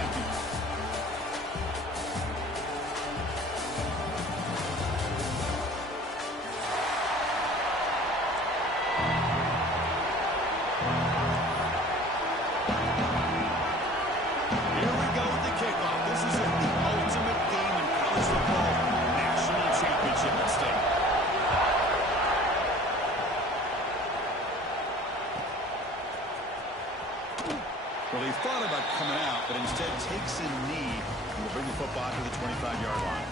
champions. Here we go with the kickoff. This is it, the ultimate game in college football. National championship at stake. Well, he thought about coming out, but instead takes a knee and will bring the football to the 25-yard line.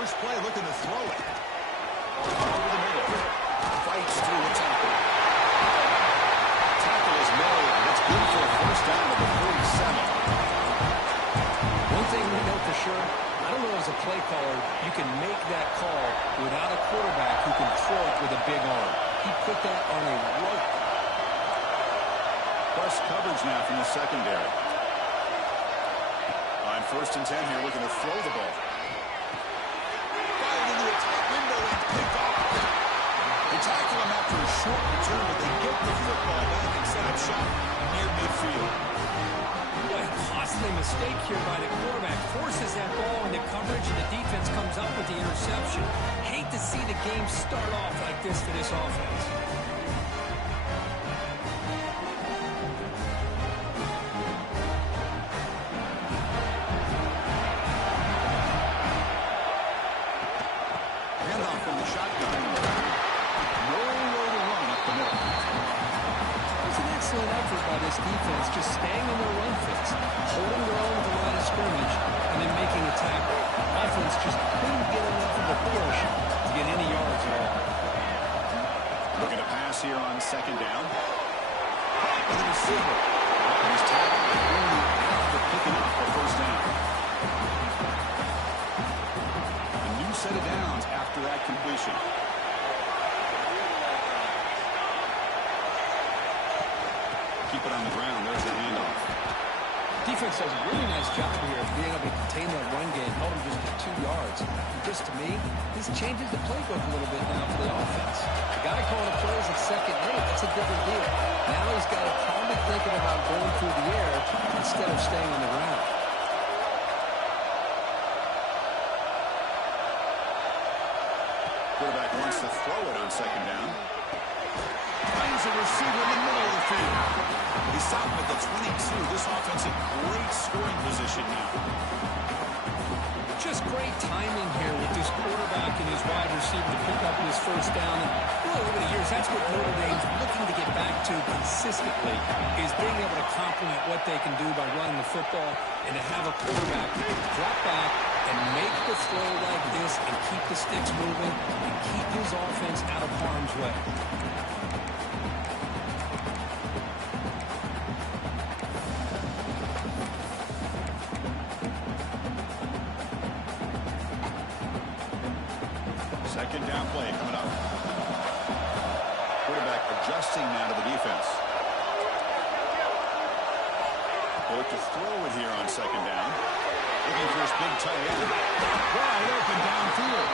First play, looking to throw it. Over the middle. Fights through the tackle. Tackle is made, and it's good for a first down at the 47. One thing we know for sure, I don't know as a play caller, you can make that call without a quarterback who can throw it with a big arm. He put that on a rope. Plus coverage now from the secondary. On 1st and 10 here, looking to throw the ball. Tackle him after a short return, but they get the football back and set up shop near midfield. What a costly mistake here by the quarterback. Forces that ball into coverage, and the defense comes up with the interception. Hate to see the game start off like this for this offense. Handoff from the shotgun. Excellent effort by this defense, just staying in their run fits, holding their own at the line of scrimmage, and then making a tackle. Offense just couldn't get enough of a push to get any yards at all. Looking to pass here on 2nd down. With the receiver. And he's tackled only after picking up a first down. A new set of downs after that completion. Keep it on the ground. There's the handoff. Defense does a really nice job here of being able to contain that run game, held him just to 2 yards. Just to me, this changes the playbook a little bit now for the offense. The guy calling the plays at 2nd and 8, that's a different deal. Now he's got to probably thinking about going through the air instead of staying on the ground. Quarterback wants to throw it on 2nd down. Finds a receiver in the middle of the field. He's stopped at the 22. This offense in great scoring position now. Just great timing here with this quarterback and his wide receiver to pick up his first down. And really, over the years, that's what Notre Dame's looking to get back to consistently, is being able to complement what they can do by running the football and to have a quarterback drop back and make the throw like this and keep the sticks moving and keep his offense out of harm's way. Second down play coming up. Quarterback adjusting now to the defense. They look to throw it here on 2nd down. Looking for his big tight end. Wide open downfield.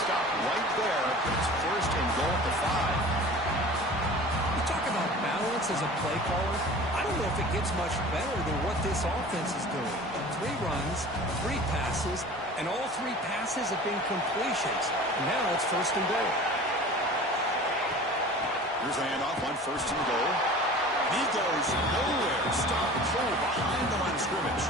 Stop right there. It's 1st and goal at the 5. You talk about balance as a play caller. I don't know if it gets much better than what this offense is doing. 3 runs, 3 passes, and all 3 passes have been completions. And now it's 1st and goal. Here's the handoff on 1st and goal. He goes nowhere. Stop throw behind the line of scrimmage.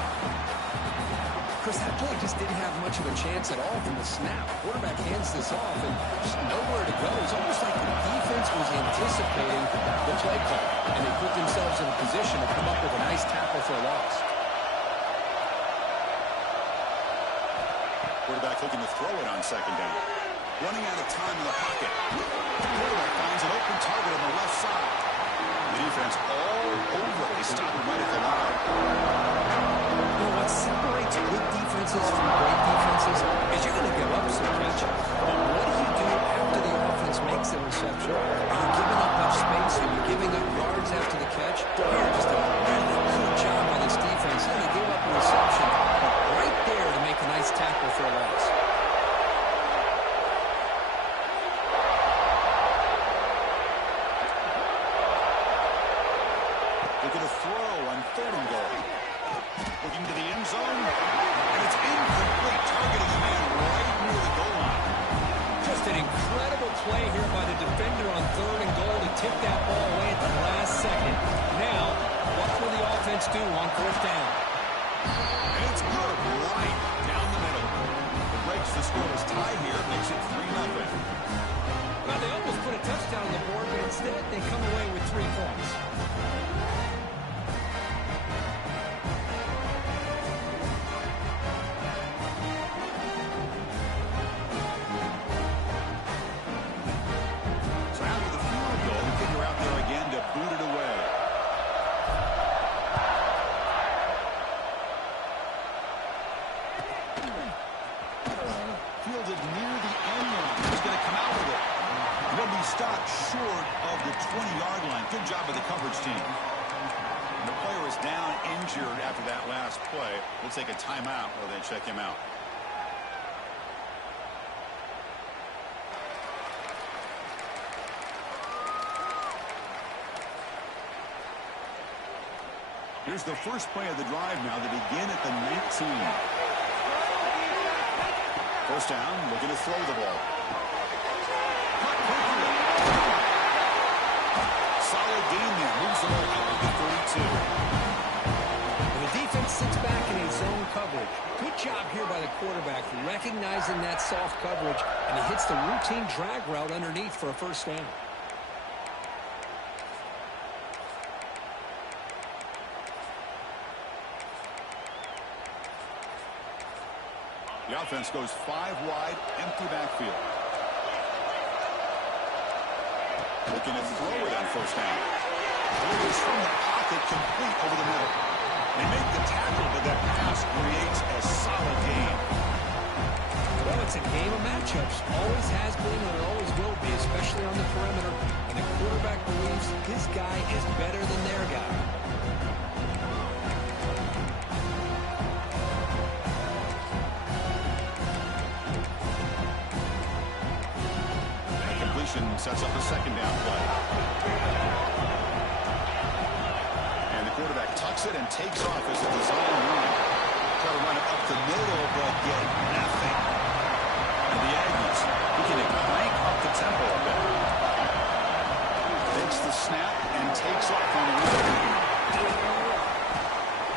Chris, that play just didn't have much of a chance at all from the snap. Quarterback hands this off and just nowhere to go. It's almost like the defense was anticipating the play call, and they put themselves in a position to come up with a nice tackle for a loss. Quarterback looking to throw it on 2nd down. Running out of time in the pocket. Quarterback finds an open target on the left side. The defense all over. They stop him right at the line. You know what separates good defenses from great defenses is you're going to give up some catches. do on fourth down. And it's good right down the middle. It breaks the scoreless tie here, makes it 3-0. Well, they almost put a touchdown on the board, but instead they come away with 3 points. So after the field goal, the kicker out there again to boot it away. Fielded near the end line. He's going to come out with it. Will be stopped short of the 20-yard line. Good job of the coverage team. The player is down injured after that last play. We'll take a timeout while they check him out. Here's the first play of the drive now. They begin at the 19. First down, looking to throw the ball. Solid gain there. Moves the ball out to 42. And the defense sits back in a zone coverage. Good job here by the quarterback, recognizing that soft coverage, and he hits the routine drag route underneath for a first down. The offense goes 5 wide, empty backfield. Looking to throw it on first down. Throws from the pocket, complete over the middle. They make the tackle, but that pass creates a solid gain. Well, it's a game of matchups. Always has been and it always will be, especially on the perimeter. And the quarterback believes his guy is better than their guy. Sets up a second down play. And the quarterback tucks it and takes off as a design run. Try to run it up the middle, but get nothing. And the Aggies looking to crank up the tempo a bit. Takes the snap and takes off on the run.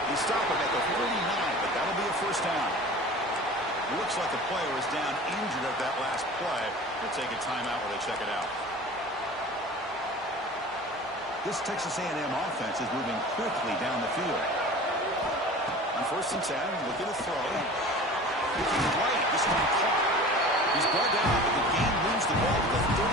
They stop him at the 39, but that'll be a first down. Looks like the player is down injured at that last play. We'll take a timeout while they check it out. This Texas A&M offense is moving quickly down the field. On first and 10, looking to throw. Looking right, this one caught. He's brought down, but the game moves the ball to the 39.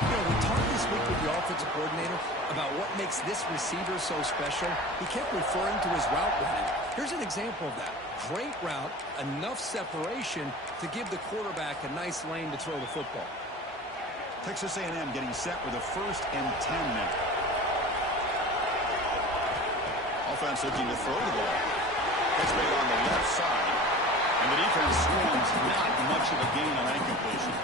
You know, we talked this week with the offensive coordinator about what makes this receiver so special. He kept referring to his route running. Here's an example of that. Great route, enough separation to give the quarterback a nice lane to throw the football. Texas A&M getting set with a first and 10 now. Offense looking to throw the ball. It's made on the left side. And the defense swings not much of a gain on that completion.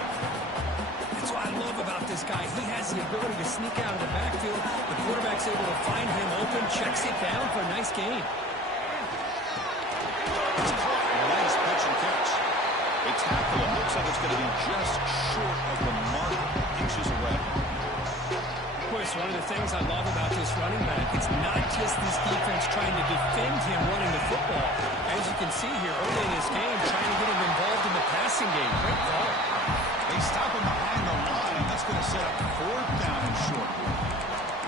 That's what I love about this guy. He has the ability to sneak out of the backfield. The quarterback's able to find him open, checks it down for a nice gain. It's caught. Nice pitch and catch. They tackle him. Looks like it's going to be just short of the mark, inches away. Of course, one of the things I love about this running back, it's not just this defense trying to defend him running the football. As you can see here early in this game, trying to get him involved in the passing game. Great call. They stop him behind the line. That's going to set up fourth down and short.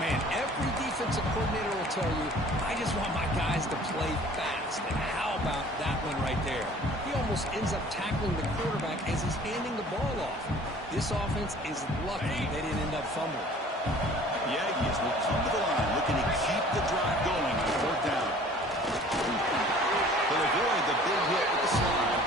Man, every defensive coordinator will tell you, I just want my guys to play fast. And how about that one right there? He almost ends up tackling the quarterback as he's handing the ball off. This offense is lucky they didn't end up fumbling. The Aggies will come to the line looking to keep the drive going on fourth down. They'll avoid the big hit with the slide.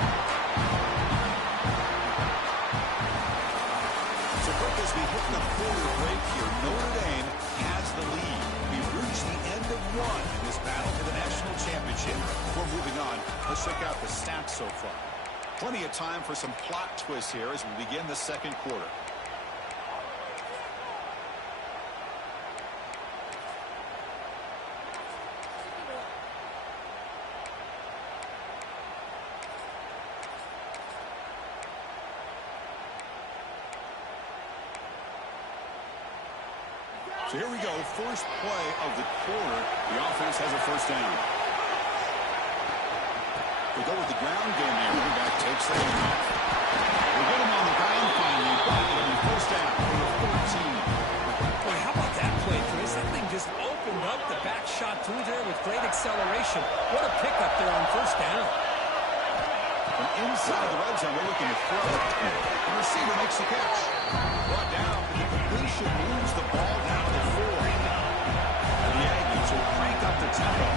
So quick as we hit the quarter break here, Notre Dame has the lead. We've reached the end of one in this battle for the national championship. Before moving on, let's check out the stats so far. Plenty of time for some plot twists here as we begin the second quarter. So here we go, first play of the quarter. The offense has a first down. They go with the ground game here. Running back takes the handoff. We'll get him on the ground finally, but it'll be first down for the 14. Boy, how about that play, Chris? That thing just opened up. The back shot through there with great acceleration. What a pickup there on first down. From inside the red zone, they're looking to throw. The receiver makes the catch. Brought down. The completion moves the ball down the 4. And the Aggies will crank up the tempo.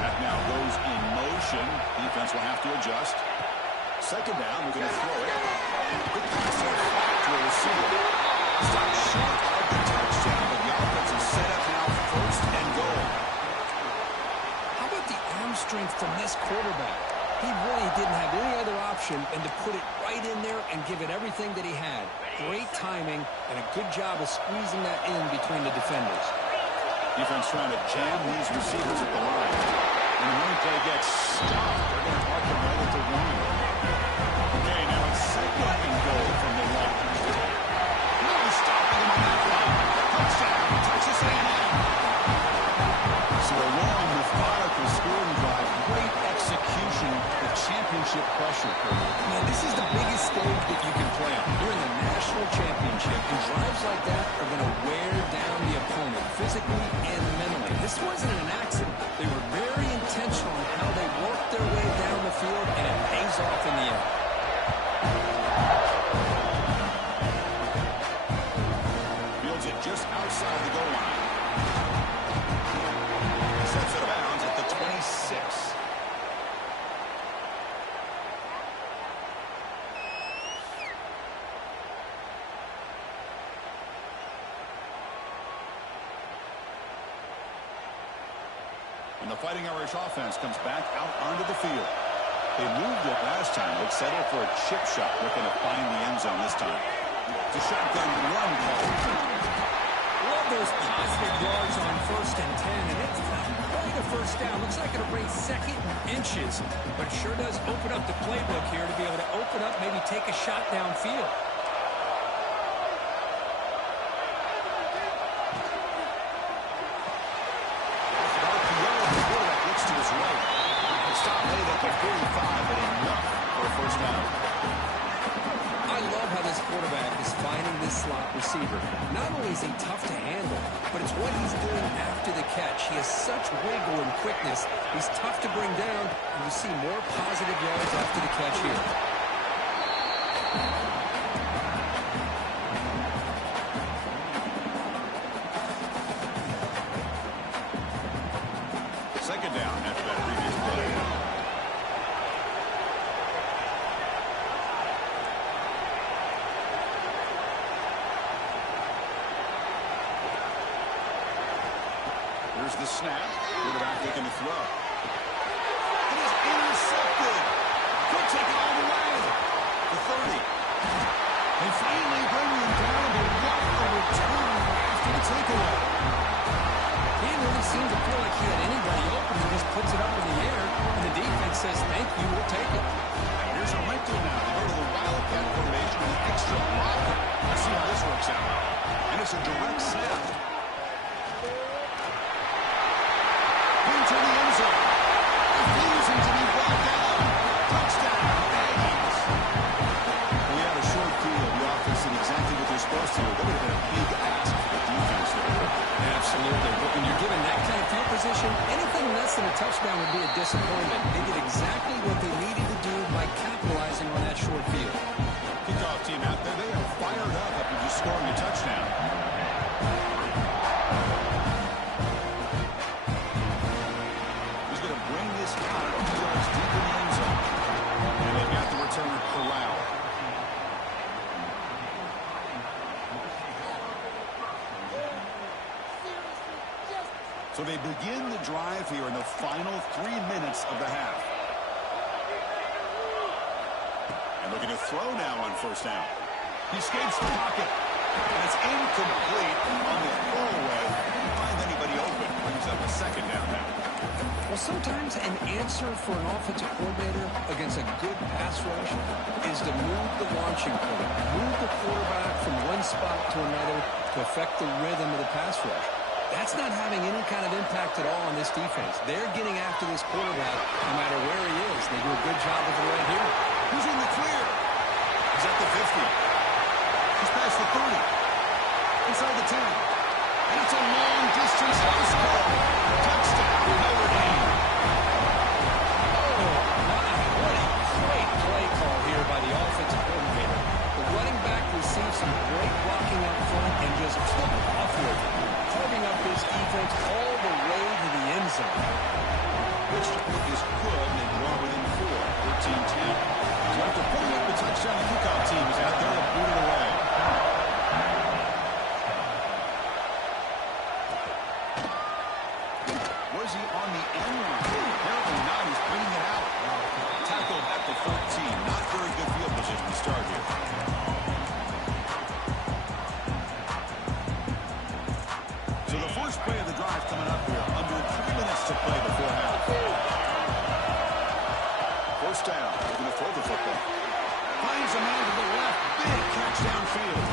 That now goes in motion. Defense will have to adjust. Second down, we're going to throw it. Good pass to a receiver. Stop short of the touchdown, but the offense is set up now first and goal. How about the arm strength from this quarterback? He really didn't have any other option than to put it right in there and give it everything that he had. Great timing and a good job of squeezing that in between the defenders. Defense trying to jam these receivers at the line. When the running play gets stopped, they're going to mark them right at the 1. Okay, now it's second and goal from the right. Stopping him on that line. Touchdown, Texas A&M. So a long, methodical scoring drive. Great execution with championship pressure. Now, this is the biggest stage that you can play on. You're in the national championship, and drives like that are going to wear down the opponent physically and mentally. This wasn't an accident. They were very intentional in how they worked their way down the field, and it pays off in the end. Just outside the goal line. Sets it bounds at the 26. And the Fighting Irish offense comes back out onto the field. They moved it last time, but settled for a chip shot, looking to find the end zone this time. It's a shotgun run call. Love those positive yards on 1st and 10, and it's only the first down. Looks like it'll bring second and inches, but it sure does open up the playbook here to be able to open up, maybe take a shot downfield. Looks to his right. Stop laid at the 45, but enough for a first down. I love how this quarterback is finding this slot receiver. Not only is he tough to handle, but it's what he's doing after the catch. He has such wiggle and quickness. He's tough to bring down, and you see more positive yards after the catch here. Second down after that previous play. Here's the snap. Quarterback looking to throw. It is intercepted. Could take it all the way. The 30. They finally bring him down, but what a return after the takeaway. He didn't really seem to feel like he had anybody open. He just puts it up in the air, and the defense says, thank you, we'll take it. Here's a rental now. They go to the Wildcat formation with an extra block. Let's see how this works out. And it's a direct snap. Into the end zone. Refusing to be brought down. Touchdown, Aggies. We had a short field. The offense did exactly what they're supposed to. That would have been a big ask for the defense there. Absolutely. But when you're given that kind of field position, anything less than a touchdown would be a disappointment. They did exactly what they needed to do by capitalizing on that short field. Kickoff team out there. They are fired up after just scoring a touchdown. He's going to bring this out of yards deep in the end zone. And they've got the returner corralled. So they begin the drive here in the final 3 minutes of the half. And looking to throw now on first down. He escapes the pocket. And it's incomplete on the throwaway. Can't find anybody open. Brings up a second down now. Well, sometimes an answer for an offensive coordinator against a good pass rush is to move the launching point, move the quarterback from one spot to another to affect the rhythm of the pass rush. That's not having any kind of impact at all on this defense. They're getting after this quarterback no matter where he is. They do a good job of it right here. He's in the clear. He's at the 50. He's past the 30. Inside the 10. And it's a long distance high score. Touchdown, Notre Dame. Oh, my, what a great play call here by the offensive coordinator. The running back received some great blocking up front and just took off with it, carving up this defense all the way to the end zone. Pitch to point is good, and they draw within 4, 13-10. So after putting up the touchdown, the kickoff team is out there to boot it away. Was he on the end line? Apparently not. He's bringing it out. Tackle at the 14. Not very good field position to start here. So the first play of the drive coming up here. Under 3 minutes to play before half. First down. He's going to throw the football. Finds a man to the left. Big catch downfield.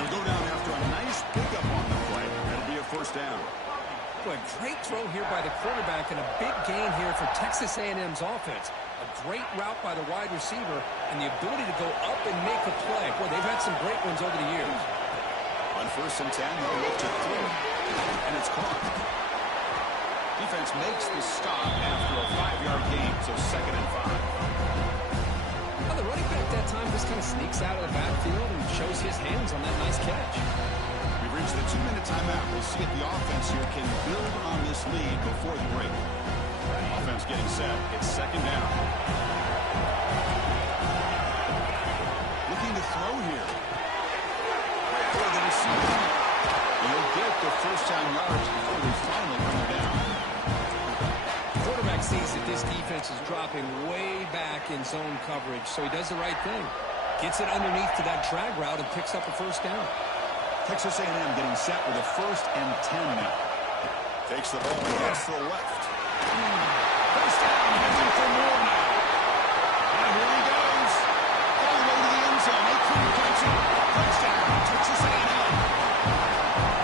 He'll go down after a nice pickup on the play. That'll be a first down. Boy, great throw here by the quarterback and a big gain here for Texas A&M's offense. A great route by the wide receiver and the ability to go up and make a play. Boy, they've had some great ones over the years. On 1st and 10, they'll look to throw. And it's caught. Defense makes the stop after a 5-yard gain, so 2nd and 5. Well, the running back that time just kind of sneaks out of the backfield and shows his hands on that nice catch. We've reached the 2-minute timeout. We'll see if the offense here can build on this lead before the break. Offense getting set. It's 2nd down. Looking to throw here. For the receiver. He'll get the first down yards before we finally bring him down. Quarterback sees that this defense is dropping way back in zone coverage, so he does the right thing. Gets it underneath to that drag route and picks up a first down. Texas A&M getting set with a 1st and 10 now. Takes the ball and gets to the left. First down, heading for more now. And here he goes. All the way to the end zone. They couldn't catch him. Touchdown, Texas A&M.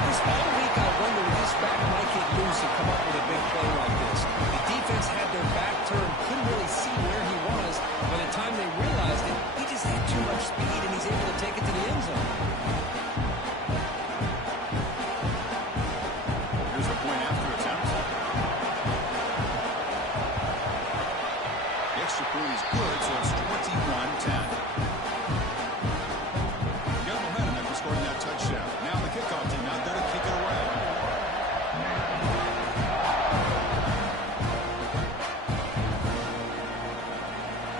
This all week I wonder if this back might get loose and come up with a big play like this. The defense had their back turned, couldn't really see where he was. By the time they realized it, he just had too much speed and he's able to take it to the end zone. Here's the point after attempt. The extra point is good, so it's 21-10. Got momentum after scoring that touchdown. Now the kickoff team out there to kick it away.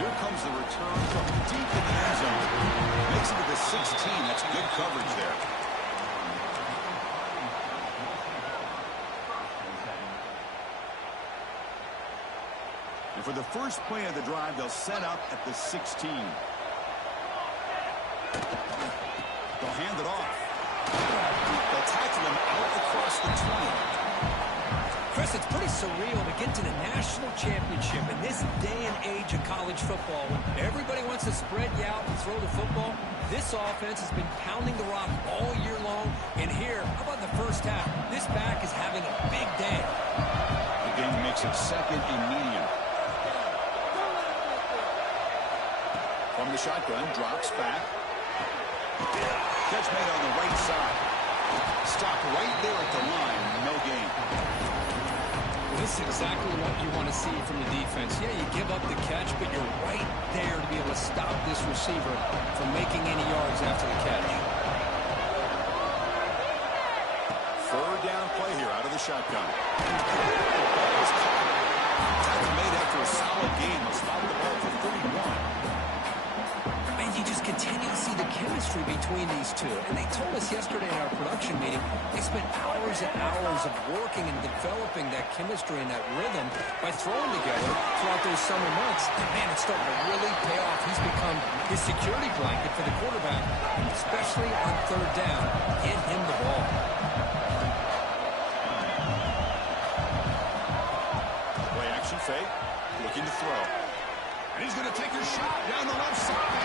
Here comes the return from deep in the end zone. Makes it to the 16. That's good coverage there. And for the first play of the drive, they'll set up at the 16. They'll hand it off. They'll tackle him out across the 20. Chris, it's pretty surreal to get to the national championship in this day and age of college football. When everybody wants to spread you out and throw the football, this offense has been pounding the rock all year long. And here, how about the first half? This back is having a big day. The game makes it 2nd and medium. From the shotgun, drops back. Catch made on the right side. Stopped right there at the line. No gain. This is exactly what you want to see from the defense. Yeah, you give up the catch, but you're right there to be able to stop this receiver from making any yards after the catch. 3rd down play here out of the shotgun. Tackle made after a solid game. They'll stop the ball for 31. And you just continue to see the chemistry between these two. And they told us yesterday in our production meeting, they spent hours and hours of working and developing that chemistry and that rhythm by throwing together throughout those summer months. And man, it's starting to really pay off. He's become his security blanket for the quarterback, especially on 3rd down. Get him the ball. Play action fake. throw. And he's going to take a shot down the left side.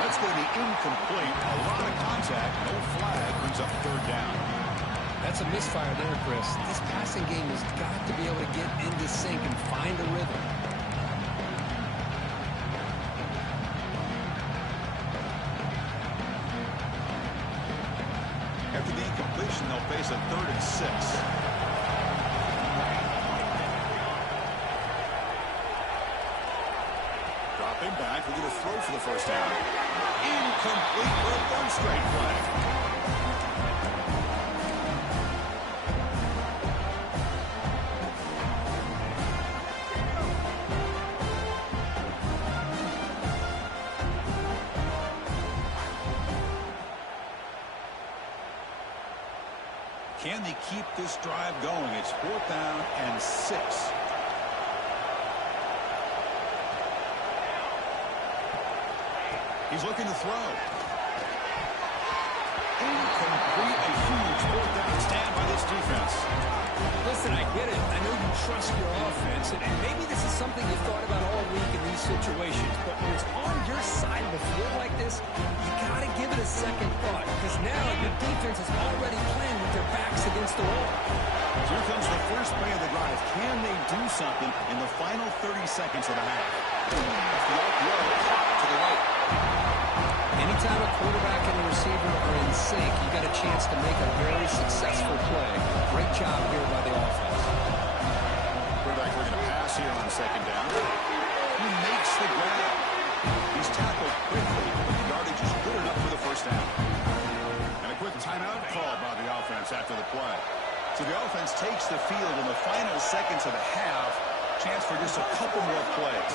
That's going to be incomplete. A lot of contact. No flag. Brings up third down. That's a misfire there, Chris. This passing game has got to be able to get into sync and find a rhythm. After the incompletion, they'll face a 3rd and 6. Dropping back, we're going to throw for the first down. Incomplete for a 3rd straight play. Can they keep this drive going? It's 4th down and 6. He's looking to throw. Incomplete. A huge 4th down stand by this defense. Listen, I get it. I know you trust your offense, and maybe this is something you thought about all week in these situations, but when it's on your side of the field like this, you got to give it a second thought, because now your defense is already playing with their backs against the wall. Here comes the first play of the drive. Can they do something in the final 30 seconds of the half? The out row to the right. Anytime a quarterback and a receiver are in sync, you got a chance to make a very successful play. Great job here by the offense. Quarterback looking to pass here on 2nd down. He makes the grab. He's tackled quickly, but the yardage is good enough for the first down. And a quick timeout call by the offense after the play. So the offense takes the field in the final seconds of the half. Chance for just a couple more plays.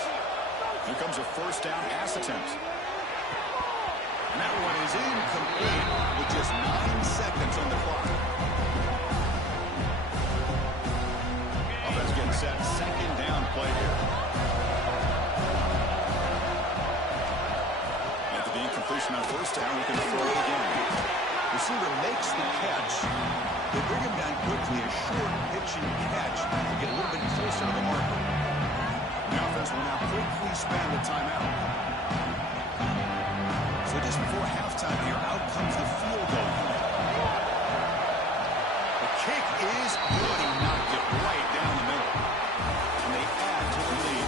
Here comes a first down pass attempt. And that one is incomplete with just 9 seconds on the clock. Offense getting set. 2nd down play here. After the incompletion on 1st down, we can throw it again. Receiver makes the catch. They bring him down quickly. A short pitching catch to get a little bit closer to the marker. The offense will now quickly spend the timeout. So just before halftime here, out comes the field goal unit. The kick is good. He knocked it right down the middle. And they add to the lead.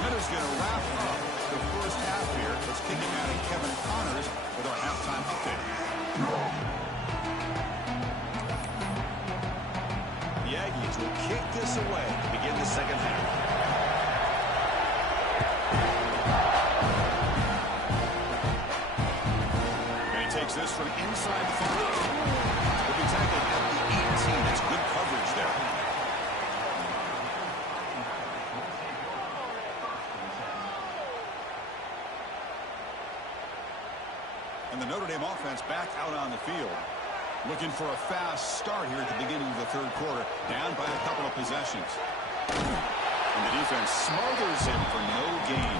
Minnesot's going to wrap up the first half here. Let's kick it out to Kevin Connors with our halftime update. The Aggies will kick this away to begin the second half. Takes this from inside the 5. Will be tackled at the 18. That's good coverage there. And the Notre Dame offense back out on the field. Looking for a fast start here at the beginning of the 3rd quarter. Down by a couple of possessions. And the defense smothers him for no gain.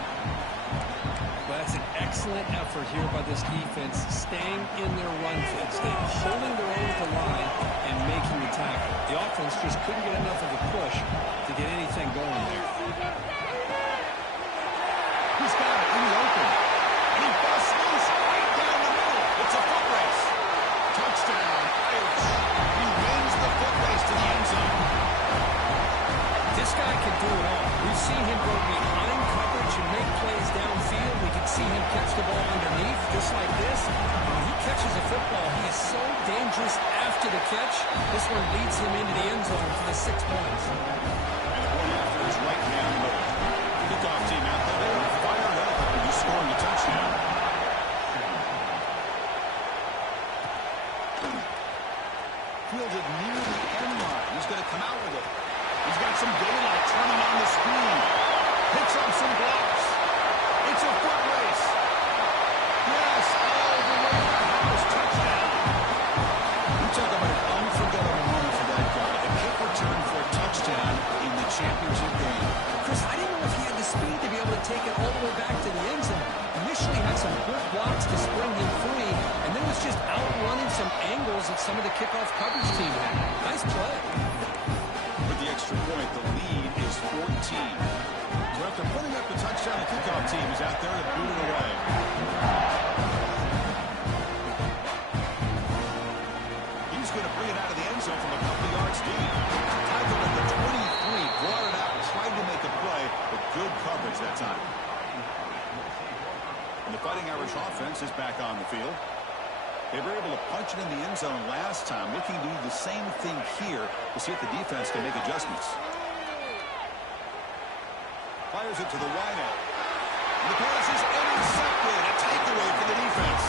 That's an excellent effort here by this defense, staying in their run fit, holding their own at the line and making the tackle. The offense just couldn't get enough of a push to get anything going there. He's got it in the open. And he busts loose right down the middle. It's a foot race. Touchdown, Irish. He wins the foot race to the end zone. This guy can do it all. We've seen him go behind coverage and make plays downfield. We can see him catch the ball underneath, just like this. When he catches a football, he is so dangerous after the catch. This one leads him into the end zone for the 6 points. And the point after is right down the middle. Kickoff team out there. They are fired up after just scoring a touchdown. Fielded near the end line. He's going to come out with it. He's got some daylight turning on the screen. Picks up some blocks. It's a foot race. Yes, all the way to the house. Touchdown. You talk about an unforgettable moment for that guy. A kick return for a touchdown in the championship game. Chris, I didn't know if he had the speed to be able to take it all the way back to the end zone. Initially had some good blocks to spring him free, and then was just outrunning some angles that some of the kickoff coverage team had. Nice play. With the extra point, the lead is 14. So after putting up the touchdown, the kickoff team is out there to boot it away. He's going to bring it out of the end zone from a couple yards deep. Tackled at the 23, brought it out, tried to make a play, but good coverage that time. And the Fighting Irish offense is back on the field. They were able to punch it in the end zone last time, looking to do the same thing here to see if the defense can make adjustments. Fires it to the wideout. The pass is intercepted. A takeaway for the defense.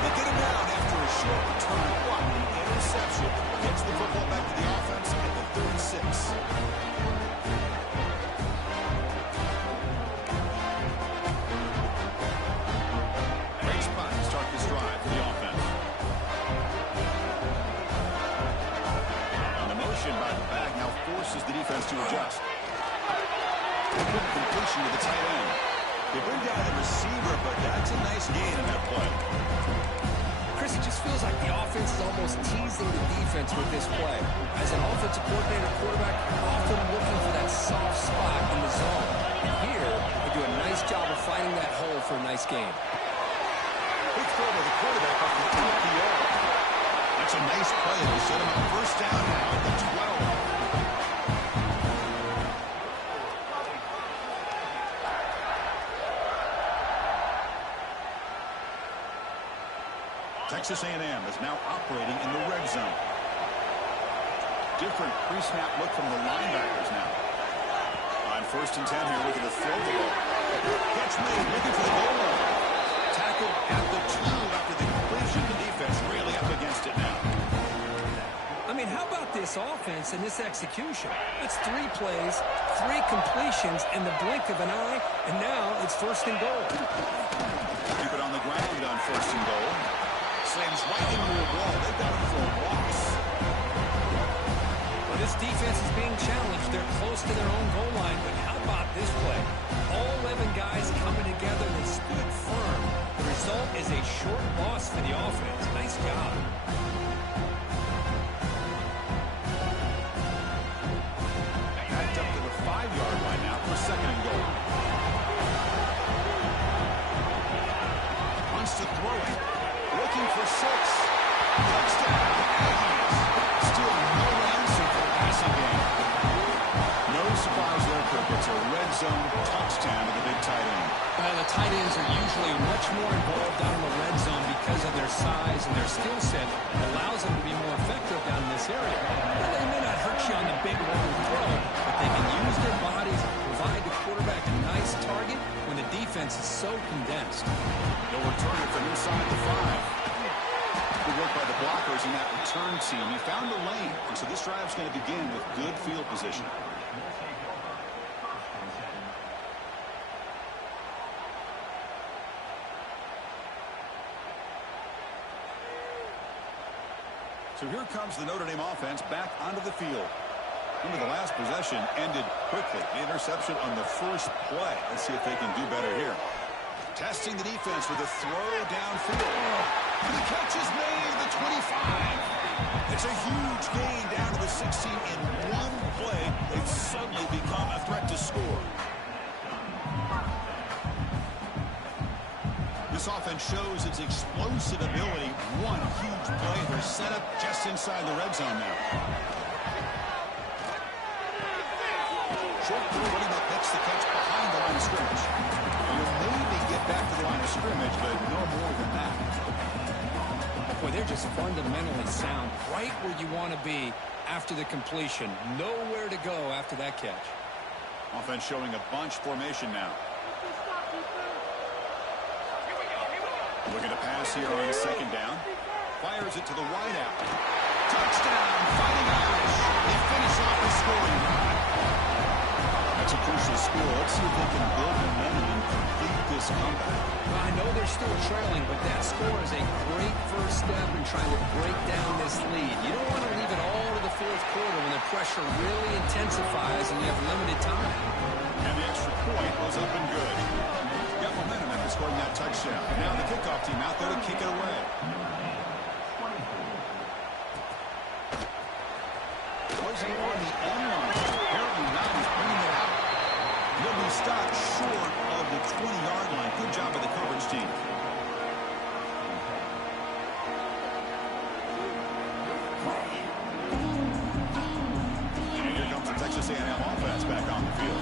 They get him down after a short return. What an interception. Gets the football back to the offense at the 36. Great spot to start this drive for the offense. And the motion by the back now forces the defense to adjust. Good completion to the tight end. They bring down the receiver, but that's a nice gain in that play. Chris, it just feels like the offense is almost teasing the defense with this play. As an offensive coordinator, quarterback, often looking for that soft spot in the zone. And here, they do a nice job of finding that hole for a nice gain. Quick throw by the quarterback off the RPO. That's a nice play to set him up first down now at the 12. Texas A&M is now operating in the red zone. Different pre-snap look from the linebackers now. On 1st and 10 here, looking to throw the ball. Catch made, looking for the goal line. Tackled at the 2 after the completion. The defense really up against it now. I mean, how about this offense and this execution? That's 3 plays, 3 completions in the blink of an eye, and now it's 1st and goal. Keep it on the ground on 1st and goal. Slams right into the wall. They've got him for walks. Well, this defense is being challenged. They're close to their own goal line, but how about this play? All 11 guys coming together. They stood firm. The result is a short loss for the offense. Nice job. Backed up to the 5-yard line now for 2nd and goal. Wants to throw it. Looking for 6. Touchdown. Still no answer for the passing game. No surprise there, Kirk. It's a red zone touchdown to the big tight end. Well, the tight ends are usually much more involved down in the red zone because of their size and their skill set. It allows them to be more effective down in this area. Well, they may not hurt you on the big long throw, but they can use their bodies to provide the quarterback a nice target when the defense is so condensed. They'll return it from inside the 5. Good work by the blockers in that return team. He found a lane, and so this drive's going to begin with good field position. So here comes the Notre Dame offense back onto the field. Remember, the last possession ended quickly. The interception on the first play. Let's see if they can do better here. Testing the defense with a throw downfield. The catch is made, the 25. It's a huge gain down to the 16 in one play. They've suddenly become a threat to score. This offense shows its explosive ability. One huge play. They're set up just inside the red zone now. Short throw, running back makes the catch behind the line of scrimmage. You'll maybe get back to the line of scrimmage, but no more than that. Boy, they're just fundamentally sound, right where you want to be after the completion. Nowhere to go after that catch. Offense showing a bunch formation now. Looking to pass here on 2nd down. Fires it to the wideout. Touchdown, Fighting Irish. They finish off the scoring drive. That's a crucial score. Let's see if they can build momentum and complete this comeback. Well, I know they're still trailing, but that score is a great first step in trying to break down this lead. You don't want to leave it all to the 4th quarter when the pressure really intensifies and you have limited time. And the extra point was up and good. Got momentum after scoring that touchdown. Now the kickoff team out there to kick it away. Was he on the end line? Apparently not. He's bringing it out. He'll be stop short of the 20-yard line. Good job by the coverage team. And here comes the Texas A&M offense back on the field.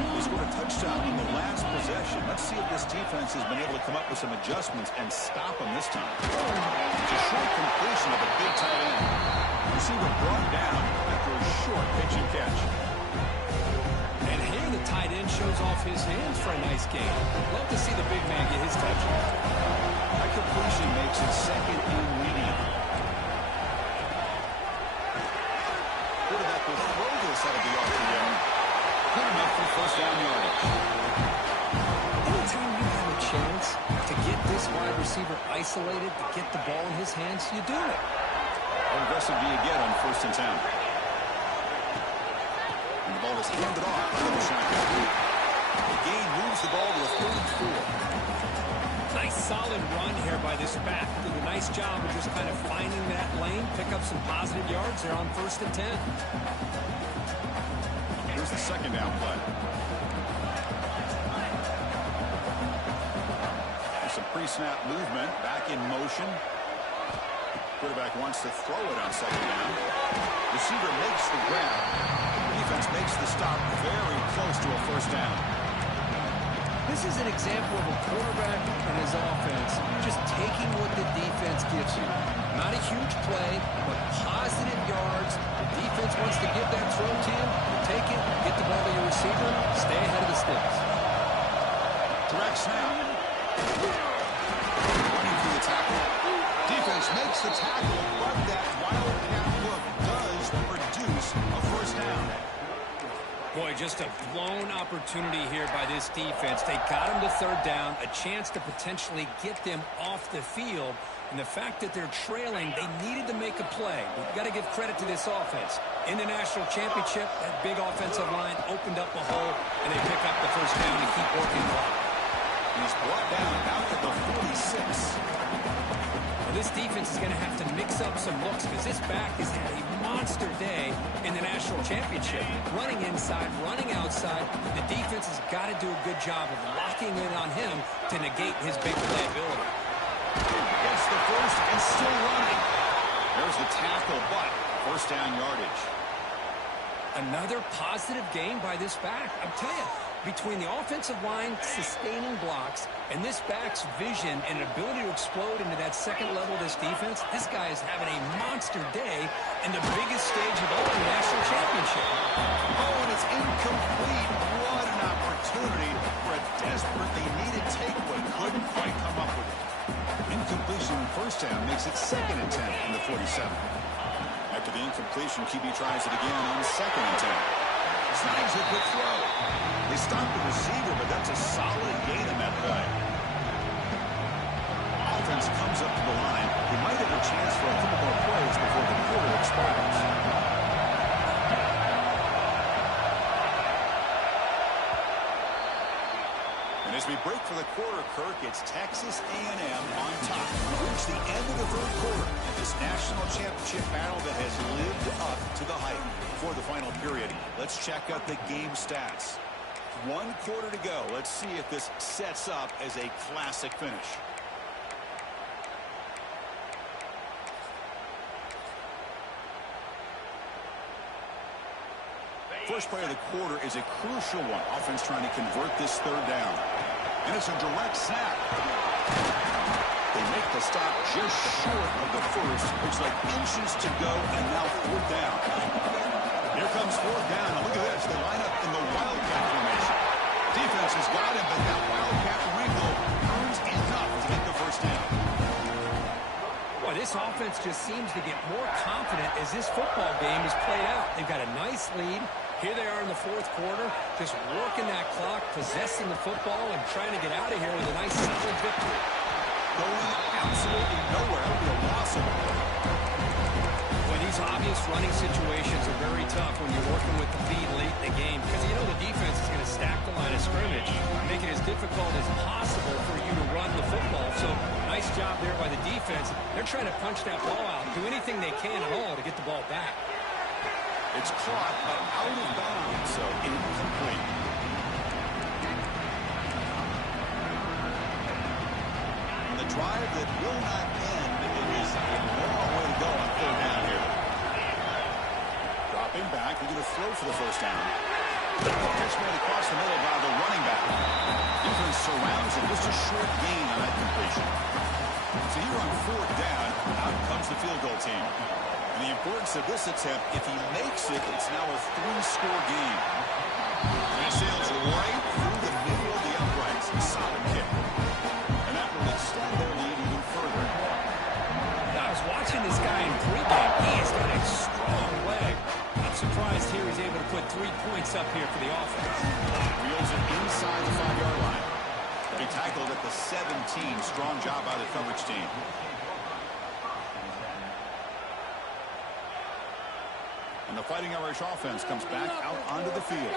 They scored a touchdown on the last possession. Let's see if this defense has been able to come up with some adjustments and stop them this time. It's a short completion of a big tight end. Receiver brought down after a short pitch and catch. And here the tight end shows off his hands for a nice gain. Love to see the big man get his touchdown. That completion makes it second and medium. Quarterback will throw this out of the RPM. Good enough for first down yardage. Anytime you have a chance to get this wide receiver isolated, to get the ball in his hands, you do it. How aggressive do you get on 1st and 10? And the ball is handed off to the shotgun. The gain moves the ball to a 34. Nice solid run here by this back. Did a nice job of just kind of finding that lane, pick up some positive yards there on 1st and 10. Here's the second down play. There's some pre-snap movement, back in motion. Quarterback wants to throw it on second down. Receiver makes the grab. Defense makes the stop very close to a first down. This is an example of a quarterback and his offense just taking what the defense gives you. Not a huge play, but positive yards. The defense wants to give that throw to you. You take it, get the ball to your receiver, stay ahead of the sticks. Direct snap. Running through the tackle. Defense makes the tackle, but that wildcat look does produce a first down. Boy, just a blown opportunity here by this defense. They got him to 3rd down, a chance to potentially get them off the field. And the fact that they're trailing, they needed to make a play. We've got to give credit to this offense. In the national championship, that big offensive line opened up a hole, and they pick up the first down and keep working the clock. He's brought down out at the 46. Well, this defense is going to have to mix up some looks because this back has had a monster day in the national championship. Running inside, running outside. The defense has got to do a good job of locking in on him to negate his big playability. Gets the first and still running. There's the tackle, but first down yardage. Another positive game by this back. I'm telling you, between the offensive line sustaining blocks and this back's vision and ability to explode into that second level of this defense, this guy is having a monster day in the biggest stage of all, the national championship. Oh, and it's incomplete. What an opportunity for a desperately needed take, but couldn't quite come up with it. Incompletion on first down makes it 2nd and 10 in the 47. After the incompletion, QB tries it again on 2nd and 10. Snags a quick throw. They stop the receiver, but that's a solid gain in that play. Offense comes up to the line. They might have a chance for a couple more plays before the quarter expires. And as we break for the quarter, Kirk, it's Texas A&M on top. We reach the end of the 3rd quarter in this national championship battle that has lived up to the hype. For the final period, let's check out the game stats. 1 quarter to go. Let's see if this sets up as a classic finish. First play of the quarter is a crucial one. Offense trying to convert this 3rd down. And it's a direct snap. They make the stop just short of the first. There's like inches to go, and now 4th down. Here comes 4th down. Now look at this. They line up in the wildcat formation. Defense has got him, but that wildcat wrinkle earns enough to get the first down. Boy, this offense just seems to get more confident as this football game is played out. They've got a nice lead. Here they are in the 4th quarter, just working that clock, possessing the football, and trying to get out of here with a nice solid victory. Going absolutely nowhere. It'll be a loss of it. Well, these obvious running situations are very tough when you're working with the lead late in the game because you know the defense is going to stack the line of scrimmage, make it as difficult as possible for you to run the football. So nice job there by the defense. They're trying to punch that ball out, do anything they can at all to get the ball back. It's caught, but out of bounds, so incomplete. the drive that will not end. It is a long way to go on third down here. Dropping back, we're going to throw for the first down. Catch made across the middle by the running back. Defense surrounds him. Just a short gain on that completion. So here on fourth down, out comes the field goal team. And the importance of this attempt, if he makes it, it's now a 3-score game. And he sails right through the middle of the uprights. Solid kick. And that will extend their lead even further. I was watching this guy in pregame. He has got a strong leg. I'm surprised here he's able to put 3 points up here for the offense. Wheels it inside the 5-yard line. He tackled at the 17. Strong job by the coverage team. And the Fighting Irish offense comes back out onto the field.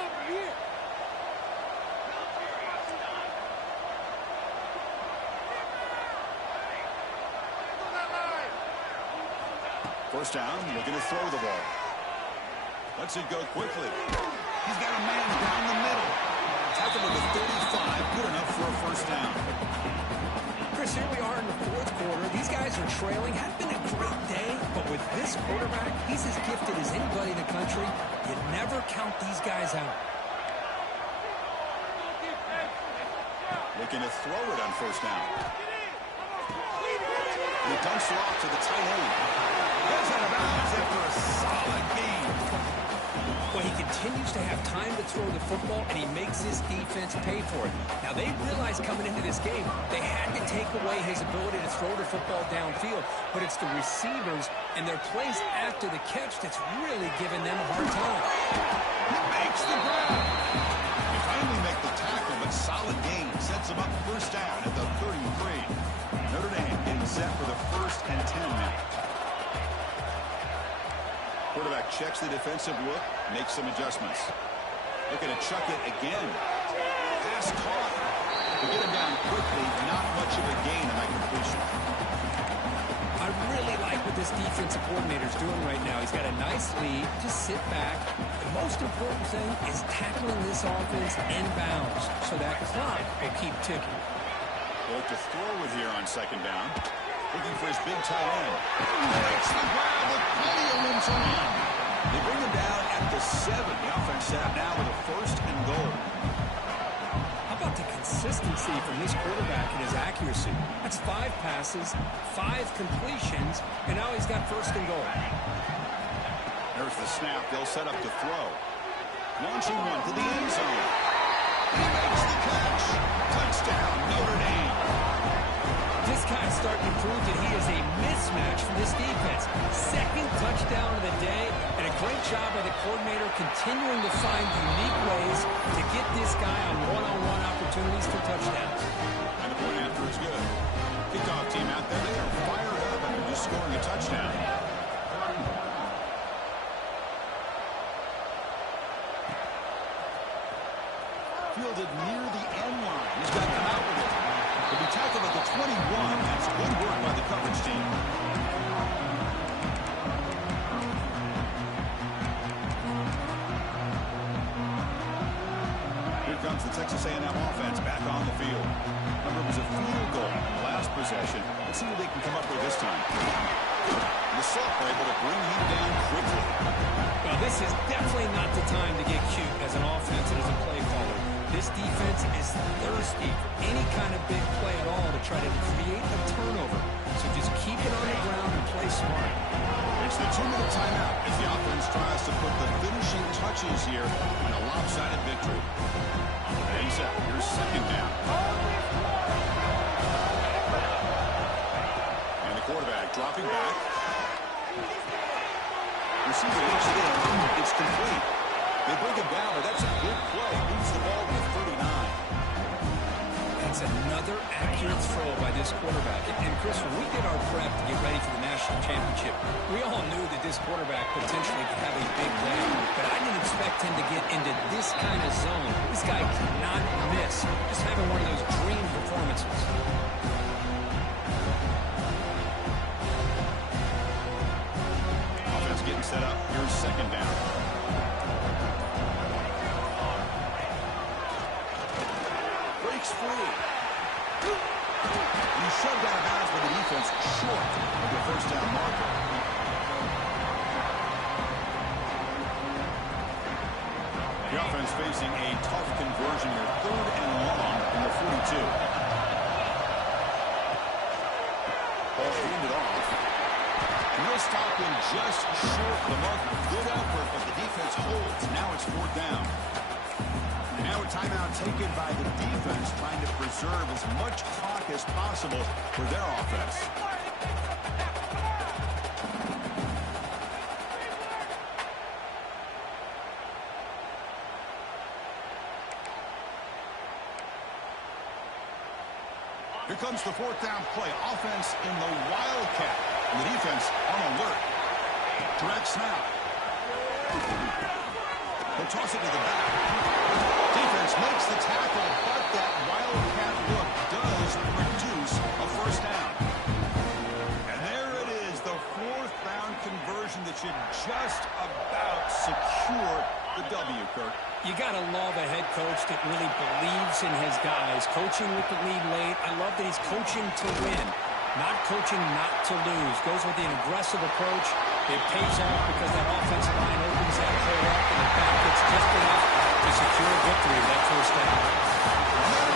First down, looking to throw the ball. Lets it go quickly. He's got a man down the middle. Tackle at the 35, good enough for a first down. Chris, here we are in the fourth quarter. These guys are trailing. Had been a great day, but with this quarterback, he's as gifted as anybody in the country. You never count these guys out. Looking to throw it on first down. He dumps it off to the tight end. Goes out of bounds after a solid game. Well, he continues to have time to throw the football, and he makes his defense pay for it. Now, they realized coming into this game, they had to take away his ability to throw the football downfield, but it's the receivers and their plays after the catch that's really giving them a hard time. He makes the grab. They finally make the tackle, but solid gain sets him up first down at the 33. Notre Dame getting set for the 1st and 10 now. Quarterback checks the defensive look, makes some adjustments. Looking to chuck it again. Pass caught. To get him down quickly, not much of a gain on that completion. I really like what this defensive coordinator's doing right now. He's got a nice lead. Just sit back. The most important thing is tackling this offense in bounds so that clock will keep ticking. Look to throw it here on second down. Looking for his big tight end. Makes the grab with plenty of room to run. They bring him down at the 7. The offense set up now with a 1st and goal. How about the consistency from this quarterback and his accuracy? That's 5 passes, 5 completions, and now he's got 1st and goal. There's the snap. They'll set up to throw. Launching one to the end zone. He makes the catch. Touchdown, Notre Dame. This guy's starting to prove that he is a mismatch for this defense. 2nd touchdown of the day, and a great job by the coordinator continuing to find unique ways to get this guy on one-on-one opportunities for touchdowns. And the point after is good. Kickoff team out there, they are fired up after just scoring a touchdown. Fielded near the end line. He's got to come out with it. He'll be tackled at the 21. That's good work by the coverage team. Here comes the Texas A&M offense back on the field. Remember, it was a field goal in the last possession. Let's see what they can come up with this time. The Silk are able to bring him down quickly. Well, this is definitely not the time to get cute as an offense and as a play caller. This defense is thirsty for any kind of big play at all to try to create a turnover. So just keep it on the ground and play smart. It's the 2-minute timeout as the offense tries to put the finishing touches here on a lopsided victory. Ready, set. Here's second down. And the quarterback dropping back. Receiver looks it in. It's complete. They bring him down, but that's a good play. Moves the ball to the 39. That's another accurate throw by this quarterback. And Chris, when we did our prep to get ready for the national championship, we all knew that this quarterback potentially could have a big day. But I didn't expect him to get into this kind of zone. This guy cannot miss. Just having one of those dream performances. Offense getting set up. Here's second down. Breaks free. And he shoved out of bounds by the defense short of the first down marker. The offense facing a tough conversion here. 3rd and long in the 42. Ball handed off. And they'll stop him just short of the marker. Good effort, but the defense holds. Now it's 4th down. And now a timeout taken by the defense, trying to preserve as much clock as possible for their offense. Here comes the 4th down play. Offense in the Wildcat. And the defense on alert. Direct snap. They'll toss it to the back. Defense makes the tackle, but that Wildcat look does produce a first down. And there it is, the 4th down conversion that should just about secure the W, Kirk. You got to love a head coach that really believes in his guys. Coaching with the lead late. I love that he's coaching to win, not coaching not to lose. Goes with an aggressive approach. It pays off because that offensive line opens that hole up, and the back gets just enough to secure a victory with that first down.